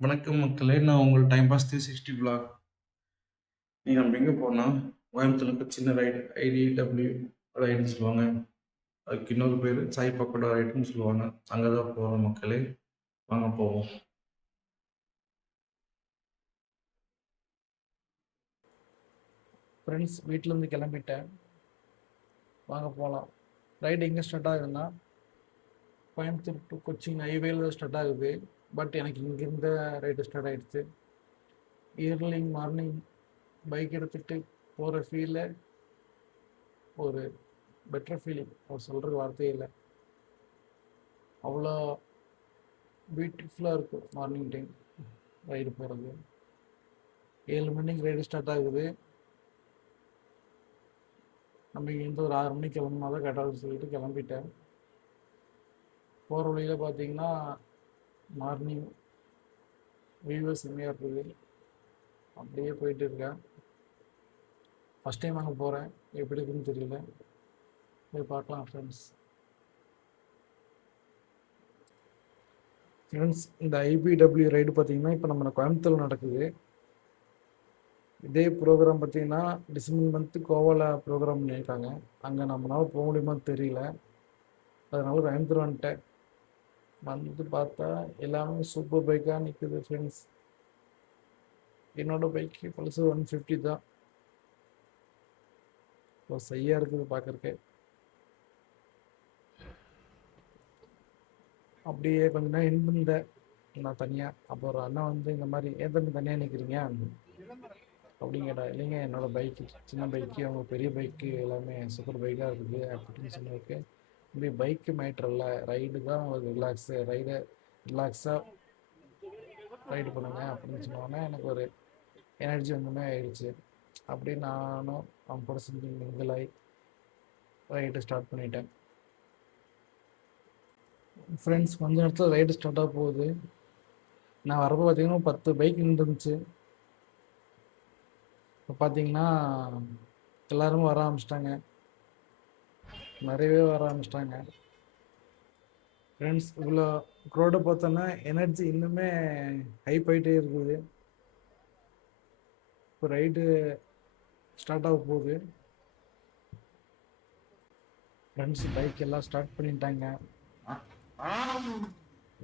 வணக்கம் மக்களே, நான் உங்கள் டைம் பாஸ் 360 vlog. நீ நம்ம எங்கே போனால் கோயம்புத்தூருக்கு சின்ன ரைடு ஐடிடபிள்யூ ரைடுன்னு சொல்லுவாங்க. அதுக்கு இன்னொரு பேர் சாய் பக்கோடா ரைடுன்னு சொல்லுவாங்க. அங்கே தான் போகிறோம் மக்களே, வாங்க போவோம். ஃப்ரெண்ட்ஸ் வீட்டிலேருந்து கிளம்பிட்டேன், வாங்க போகலாம். ரைடு எங்கே ஸ்டார்ட் ஆகுதுன்னா கோயம்புத்தூர் டு கொச்சின் ஹைவேல ஸ்டார்ட் ஆகுது. பட் எனக்கு இங்கேருந்து ரைடு ஸ்டார்ட் ஆகிடுச்சு. இயர்லி மார்னிங் பைக் எடுத்துகிட்டு போகிற ஃபீலில் ஒரு பெட்டர் ஃபீலிங், அவர் சொல்கிற வார்த்தையே இல்லை. அவ்வளோ பியூட்டிஃபுல்லாக இருக்கும் மார்னிங் டைம் ரைடு போகிறது. 7 மணிக்கு ரைடு ஸ்டார்ட் ஆகுது. நம்ம இங்கேருந்து ஒரு 6 மணிக்கு கிளம்புனா தான் கரெக்டாக சொல்லிட்டு கிளம்பிட்டேன். போகிற வழியில் பார்த்தீங்கன்னா மார்னிங் வியூவர்ஸ் செம்மையாக இருக்குது. அப்படியே போயிட்டு இருக்கேன். ஃபஸ்ட் டைம் அங்கே போகிறேன், எப்படி இருக்குன்னு தெரியல, போய் பார்க்கலாம். ஃப்ரெண்ட்ஸ் இந்த ஐபிடபிள்யூ ரைடு பார்த்தீங்கன்னா இப்போ நம்ம கோயம்புத்தூர் நடக்குது. இதே ப்ரோக்ராம் பார்த்தீங்கன்னா டிசம்பர் மந்த்து கோவாவில் ப்ரோக்ராம் பண்ணியிருக்காங்க. அங்கே நம்மளால் போக முடியுமான்னு தெரியல, அதனால கோயம்புத்தூர் வந்துட்டேன். வந்து பார்த்தா எல்லாமே சூப்பர் பைக்காக நிற்குது ஃப்ரெண்ட்ஸ். என்னோடய பைக்கு பல்சர் 150 தான். இப்போ சரியாக இருக்குது பார்க்குறக்கே. அப்படியே கொஞ்ச நேரம் இருந்திருந்தேன் நான் தனியாக. அப்போ ஒரு அண்ணா வந்து இந்த மாதிரி ஏன் தம்பி தனியாக நிற்கிறீங்க அப்படின்னு கேட்டா. இல்லைங்க, என்னோடய பைக்கு சின்ன பைக்கு, அவங்க பெரிய பைக்கு எல்லாமே சூப்பர் பைக்காக இருக்குது அப்படின்னு சொன்னதுக்கு, இப்படி பைக்கு மேட்ரு இல்லை, ரைடு தான் உங்களுக்கு ரிலாக்ஸு, ரிலாக்ஸாக ரைடு பண்ணுங்க அப்படின்னு சொன்னோன்னே எனக்கு ஒரு எனர்ஜி ஒன்றுமே ஆயிடுச்சு. அப்படி நானும் அவங்க கூட செஞ்சு மிங்கிளாகி ரைடு ஸ்டார்ட் பண்ணிட்டேன். ஃப்ரெண்ட்ஸ் கொஞ்ச நேரத்தில் ரைடு ஸ்டார்ட் ஆக போகுது. நான் வரப்போ பார்த்தீங்கன்னா 10 பைக் இருந்துச்சு. இப்போ பார்த்தீங்கன்னா எல்லாருமே வர ஆரம்பிச்சிட்டாங்க, நிறையவே வர ஆரம்பிச்சிட்டாங்க. ஃப்ரெண்ட்ஸ் இவ்வளோ க்ரௌடை பார்த்தோன்னா எனர்ஜி இன்னுமே ஹைப் ஆகிட்டே இருக்குது. இப்போ ரைடு ஸ்டார்ட் ஆக போகுது. ஃப்ரெண்ட்ஸ் பைக் எல்லாம் ஸ்டார்ட் பண்ணிட்டாங்க.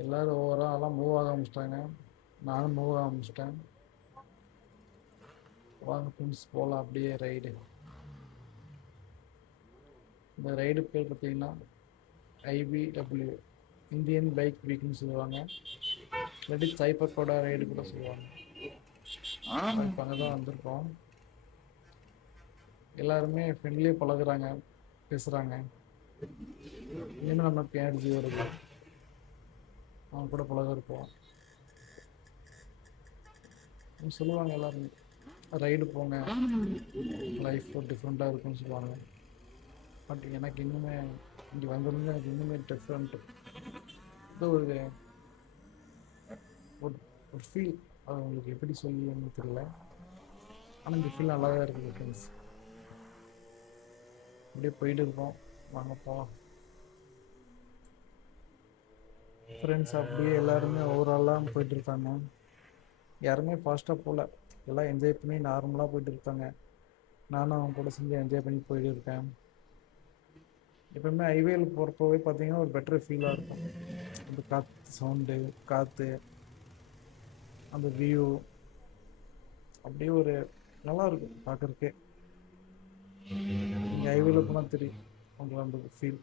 எல்லோரும் ஓவராலாம் மூவ் ஆக ஆரம்பிச்சிட்டாங்க, நானும் மூவ் ஆக ஆரம்பிச்சிட்டேன். வாங்க ஃப்ரெண்ட்ஸ் போகலாம் அப்படியே ரைடு. இந்த ரைடு பேர் பார்த்தீங்கன்னா ஐபிடபிள்யூ இந்தியன் பைக் வீக்னு சொல்லுவாங்க, இல்லாட்டி சாய் பக்கோடா ரைடு கூட சொல்லுவாங்க. இப்போ அங்கே தான் வந்திருக்கோம். எல்லாருமே ஃப்ரெண்ட்லியாக பழகுறாங்க, பேசுகிறாங்க. இனிமேல் நமக்கு எனர்ஜி வருது, அவங்க கூட பழக இருப்போம். சொல்லுவாங்க எல்லாருமே ரைடு போங்க, லைஃப் டிஃப்ரெண்ட்டாக இருக்குன்னு சொல்லுவாங்க. பட் எனக்கு இன்னுமே இங்கே வந்திருந்து எனக்கு இன்னுமே டிஃப்ரெண்ட்டு. இது ஒரு ஒரு ஃபீல், அது உங்களுக்கு எப்படி சொல்லி தெரியல, ஆனால் இந்த ஃபீல் நல்லா தான் இருக்குது ஃப்ரெண்ட்ஸ். அப்படியே போயிட்டு இருக்கோம், வாங்க போகலாம் ஃப்ரெண்ட்ஸ். அப்படியே எல்லாருமே ஓவராலாக போயிட்டு இருக்காங்க. யாருமே ஃபாஸ்ட்டாக போகல, எல்லாம் என்ஜாய் பண்ணி நார்மலாக போயிட்டு இருக்காங்க. நானும் அவங்க கூட செஞ்சு என்ஜாய் பண்ணி போயிட்டு இருக்கேன். எப்பவுமே ஹைவேல போகிறப்பவே பார்த்தீங்கன்னா ஒரு பெட்டர் ஃபீலாக இருக்கும். அந்த காற்று சவுண்டு, காற்று, அந்த வியூ அப்படியே ஒரு நல்லா இருக்கும் பார்க்குறக்கே. நீங்கள் ஹைவேல போனால் தெரியும் உங்களுக்கு அந்த ஃபீல்.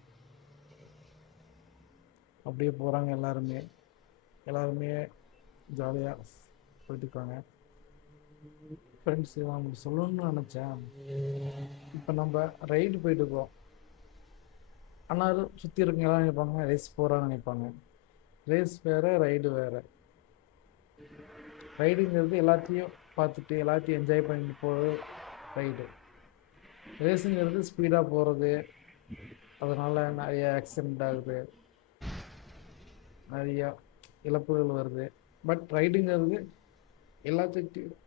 அப்படியே போகிறாங்க எல்லாருமே ஜாலியாக போயிட்டுருக்காங்க. ஃப்ரெண்ட்ஸ் நான் சொல்லணும்னு நினச்சேன், இப்போ நம்ம ரைடு போயிட்டுருக்கோம், ஆனாலும் சுற்றி இருக்கவங்களாம் நினைப்பாங்க ரேஸ் போகிறான்னு நினைப்பாங்க. ரேஸ் வேறு, ரைடு வேறு. ரைடுங்கிறது எல்லாத்தையும் பார்த்துட்டு எல்லாத்தையும் என்ஜாய் பண்ணிட்டு போகிறது ரைடு. ரேஸுங்கிறது ஸ்பீடாக போகிறது, அதனால் நிறைய ஆக்சிடெண்ட் ஆகுது, நிறையா இழப்புகள் வருது. பட் ரைடுங்கிறது எல்லாத்துக்கிட்டையும்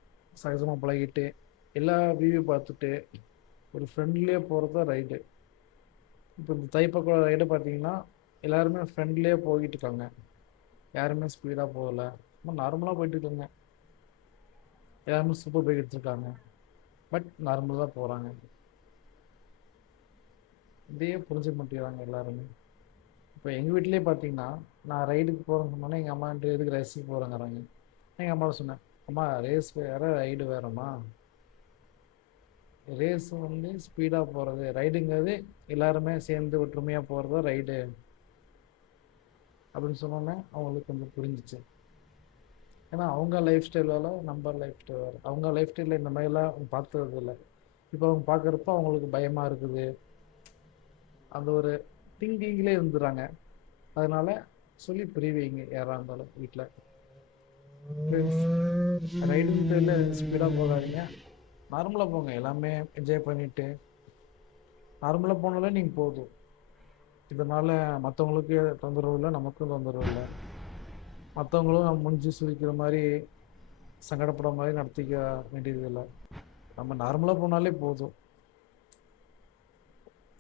சகஜமாக பழகிட்டு எல்லா வியூ பார்த்துட்டு ஒரு ஃப்ரெண்ட்லியாக போகிறது தான் ரைடு. இப்போ இந்த தைப்பக்குள ரைடு பார்த்தீங்கன்னா எல்லாருமே ஃப்ரெண்ட்லியாக போய்கிட்டு இருக்காங்க, யாருமே ஸ்பீடாக போகலை. நார்மலாக போயிட்டு இருக்காங்க. எல்லாருமே சூப்பர் பைக் எடுத்திருக்காங்க. பட் நார்மலாக தான் போகிறாங்க. இதையே புரிஞ்சுக்க மாட்டேங்கிறாங்க எல்லாருமே. இப்போ எங்கள் வீட்டிலேயே பார்த்தீங்கன்னா, நான் ரைடுக்கு போகிறேன்னு சொன்னோன்னே எங்கள் அம்மான்ட்டு எதுக்கு ரேஸுக்கு போகிறேங்கிறாங்க. எங்கள் அம்மாவை சொன்னேன், அம்மா ரேஸ் வேறு ரைடு வேறம்மா. ரேஸ் வந்து ஸ்பீடாக போகிறது, ரைடுங்கிறது எல்லாருமே சேர்ந்து ஒற்றுமையாக போகிறது தான் ரைடு அப்படின்னு சொன்னோன்னே அவங்களுக்கு கொஞ்சம் புரிஞ்சிச்சு. ஏன்னா அவங்க லைஃப் ஸ்டைல் வேறு, நம்ம லைஃப் ஸ்டைல் வேறு. அவங்க லைஃப் ஸ்டைலில் இந்த மாதிரிலாம் அவங்க பார்த்தது இல்லை. இப்போ அவங்க பார்க்குறப்ப அவங்களுக்கு பயமாக இருக்குது. அந்த ஒரு திங்கிங்லேயே இருந்துடுறாங்க. அதனால சொல்லி புரிய வைங்க யாராக இருந்தாலும் வீட்டில். ரைடுன்னு பேரில் ஸ்பீடாக போகாதீங்க, நார்மலாக போங்க. எல்லாமே என்ஜாய் பண்ணிவிட்டு நார்மலாக போனாலே நீங்கள் போதும். இதனால் மற்றவங்களுக்கு தொந்தரவு இல்லை, நமக்கும் தொந்தரவு இல்லை. மற்றவங்களும் நம்ம முடிஞ்சு சுழிக்கிற மாதிரி சங்கடப்படுற மாதிரி நடத்திக்க வேண்டியது இல்லை. நம்ம நார்மலாக போனாலே போதும்.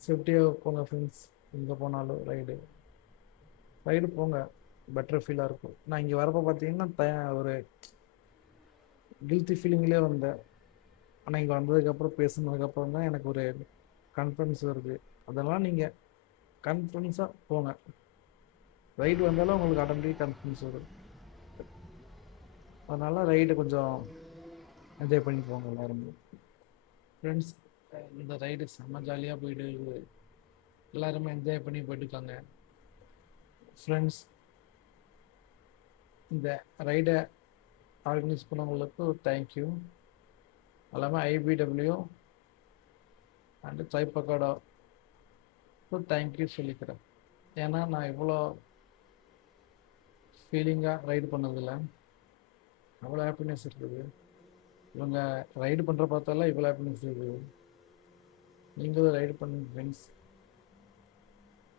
சேஃப்டியாக போங்க ஃப்ரெண்ட்ஸ். எங்கே போனாலும் ரைடு போங்க, பெட்டர் ஃபீலாக இருக்கும். நான் இங்கே வரப்போ பார்த்தீங்கன்னா ஒரு கில்ட்டி ஃபீலிங்லேயே வந்தேன். ஆனால் இங்கே வந்ததுக்கப்புறம் பேசுனதுக்கப்புறம் தான் எனக்கு ஒரு கான்ஃபிடன்ஸ் வருது. அதெல்லாம் நீங்கள் கான்ஃபிடன்ஸாக போங்க. ரைடு வந்தாலும் உங்களுக்கு ஆட்டோமேட்டிக் கான்ஃபிடன்ஸ் வரும். அதனால் ரைடு கொஞ்சம் என்ஜாய் பண்ணி போங்க எல்லாருமே. ஃப்ரெண்ட்ஸ், இந்த ரைடு செம்ம ஜாலியாக போயிட்டு எல்லாருமே என்ஜாய் பண்ணி போயிட்டுருக்காங்க. ஃப்ரெண்ட்ஸ், இந்த ரைடை ஆர்கனைஸ் பண்ணவங்களுக்கு தேங்க்யூ. எல்லாமே ஐபிடபிள்யூ அண்டு சாய் பக்கோடா தேங்க்யூ சொல்லிக்கிறேன். ஏன்னா நான் இவ்வளோ ஃபீலிங்காக ரைடு பண்ணதில்லை. அவ்வளோ ஹாப்பினஸ் இருக்குது. இவங்க ரைடு பண்ணுற பார்த்தாலும் இவ்வளோ ஹாப்பினஸ் இருக்குது. நீங்களும் ரைடு பண்ணுங்க ஃப்ரெண்ட்ஸ்.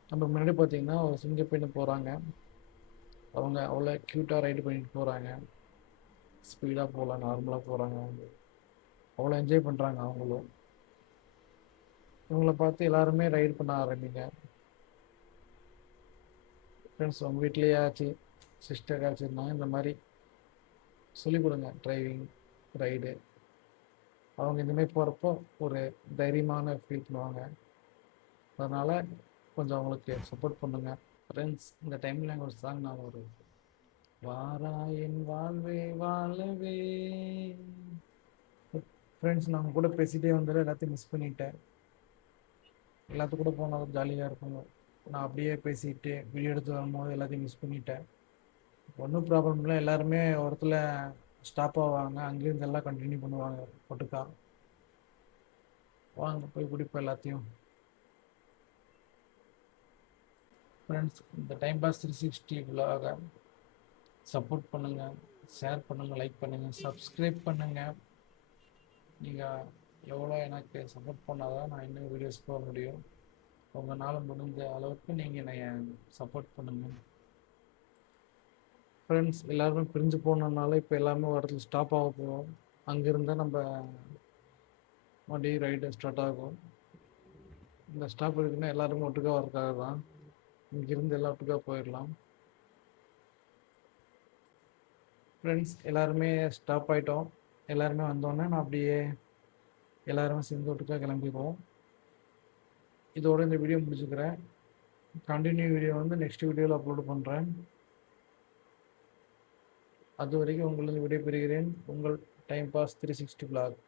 நம்ம முன்னாடி பார்த்தீங்கன்னா ஒரு சிங்கப்பெண்ணு போகிறாங்க. அவங்க அவ்வளோ க்யூட்டாக ரைடு பண்ணிட்டு போகிறாங்க. ஸ்பீடாக போகலாம், நார்மலாக போகிறாங்க. அவ்வளோ என்ஜாய் பண்ணுறாங்க அவங்களும். இவங்கள பார்த்து எல்லாருமே ரைடு பண்ண ஆரம்பிங்க ஃப்ரெண்ட்ஸ். உங்கள் வீட்லேயே ஆச்சு, சிஸ்டர் ஆச்சுன்னா இந்த மாதிரி சொல்லிக் கொடுங்க டிரைவிங், ரைடு. அவங்க இந்தமாரி போகிறப்போ ஒரு தைரியமான ஃபீல் பண்ணுவாங்க. அதனால் கொஞ்சம் அவங்களுக்கு சப்போர்ட் பண்ணுங்க ஃப்ரெண்ட்ஸ். இந்த டைமில் எங்கள் ஒரு சாங் நான் ஒரு வாராயின் வாழ்வே வாழவே. ஃப்ரெண்ட்ஸ், நான் கூட பேசிகிட்டே வந்தாலும் எல்லாத்தையும் மிஸ் பண்ணிட்டேன். எல்லாத்து கூட போனால் ஜாலியாக இருக்கும். நான் அப்படியே பேசிட்டு வீடியோ எடுத்து வரும்போது எல்லாத்தையும் மிஸ் பண்ணிட்டேன். ஒன்றும் ப்ராப்ளம் இல்லை. எல்லாருமே ஒரு இடத்துல ஸ்டாப் ஆவாங்க, அங்கேருந்து எல்லாம் கண்டினியூ பண்ணுவாங்க ஒட்டுக்கா. வாங்க போய் பிடிப்போம் எல்லாத்தையும். ஃப்ரெண்ட்ஸ், இந்த டைம் பாஸ் 360 vlog சப்போர்ட் பண்ணுங்கள், ஷேர் பண்ணுங்கள், லைக் பண்ணுங்கள், சப்ஸ்கிரைப் பண்ணுங்கள். நீங்கள் எவ்வளோ எனக்கு சப்போர்ட் பண்ணால் தான் நான் இன்னும் வீடியோஸ் போட முடியும். உங்களால் முடிஞ்ச அளவுக்கு நீங்கள் என்னை சப்போர்ட் பண்ணுங்கள் ஃப்ரெண்ட்ஸ். எல்லாருமே பிரிஞ்சு போனதுனால இப்போ எல்லாமே ஒரு இடத்துல ஸ்டாப் ஆக போகிறோம். அங்கேருந்தால் நம்ம மறுபடியும் ரைடு ஸ்டார்ட் ஆகும். இந்த ஸ்டாப் இருக்குன்னா எல்லாருமே ஒட்டுக்கா வரதுக்காக தான். இங்கேருந்து எல்லாம் ஒட்டுக்கா போயிடலாம் ஃப்ரெண்ட்ஸ். எல்லாருமே ஸ்டாப் ஆகிட்டோம். எல்லாருமே வந்தோடனே நான் அப்படியே எல்லாருமே சேர்ந்து ஒட்டுக்கா கிளம்பிடுவோம். இதோட இந்த வீடியோ முடிச்சுக்கிறேன். கண்டினியூ வீடியோ வந்து நெக்ஸ்ட் வீடியோவில் அப்லோட் பண்ணுறேன். அது வரைக்கும் உங்களுக்கு விடைபெறுகிறேன். உங்கள் டைம் பாஸ் 360 vlog.